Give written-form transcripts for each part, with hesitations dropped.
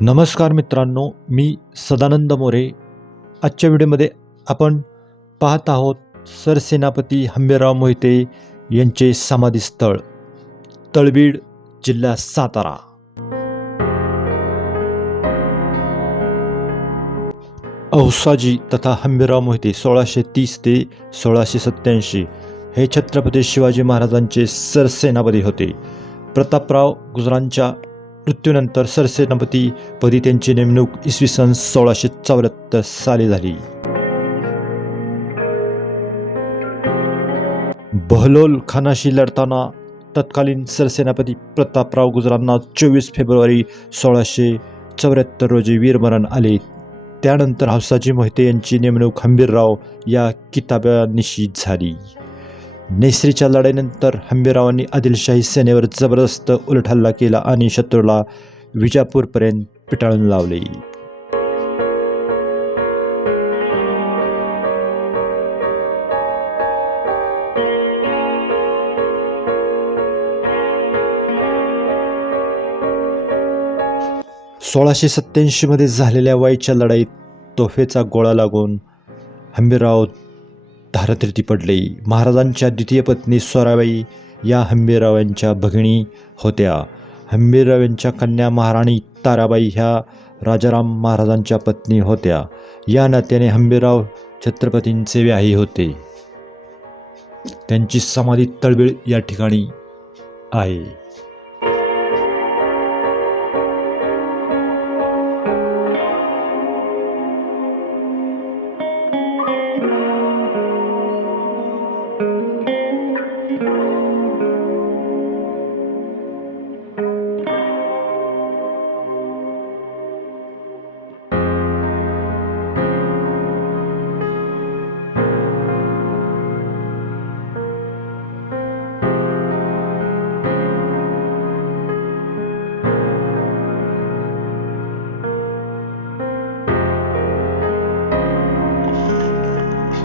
नमस्कार मित्रांनो, मी सदानंद मोरे. आजच्या व्हिडिओमध्ये आपण पाहत आहोत सरसेनापती हंबीरराव मोहिते यांचे समाधीस्थळ, तळबीड, जिल्हा सातारा. औसाजी तथा हंबीरराव मोहिते 1630 ते 1687 हे छत्रपती शिवाजी महाराजांचे सरसेनापती होते. प्रतापराव गुजरांच्या मृत्यूनंतर सरसेनापतीपदी त्यांची नेमणूक इसवी सन 1674 साली झाली. बहलोल खानाशी लढताना तत्कालीन सरसेनापती प्रतापराव गुजरांना 24 फेब्रुवारी 1674 रोजी वीरमरण आले. त्यानंतर औसाजी मोहिते यांची नेमणूक हंबीरराव या किताबानिशी झाली. नेसरीच्या लढाईनंतर हंबीररावांनी आदिलशाही सेनेवर जबरदस्त उलटहल्ला केला आणि शत्रूला विजापूरपर्यंत पिटाळून लावले. मध्ये झालेल्या वाईच्या लढाईत तोफेचा गोळा लागून हंबीरराव धारतीर्थी पडले. महाराजांच्या द्वितीय पत्नी सोराबाई या हंबीरराव यांच्या भगिनी होत्या. हंबीरराव यांच्या कन्या महाराणी ताराबाई ह्या राजाराम महाराजांच्या पत्नी होत्या. या नात्याने हंबीरराव छत्रपतींचे व्याही होते. त्यांची समाधी तळबीड या ठिकाणी आहे.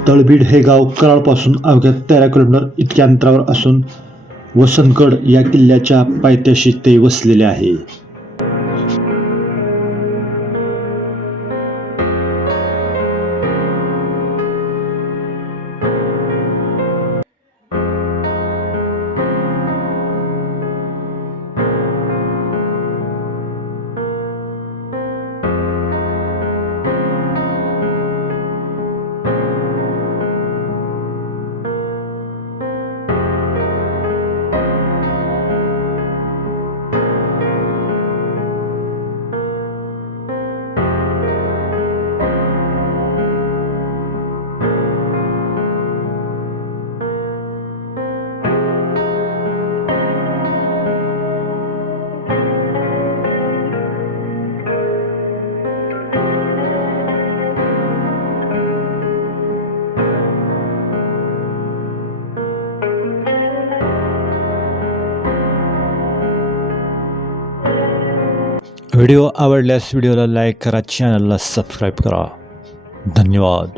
तळबीड हे गाव कराडपासून अवघ्या 13 किलोमीटर इतक्या अंतरावर असून वसंतगड या किल्ल्याच्या पायथ्याशी ते वसलेले आहे. व्हिडिओ आवडल्यास व्हिडिओला लाईक करा, चॅनलला सबस्क्राईब करा. धन्यवाद.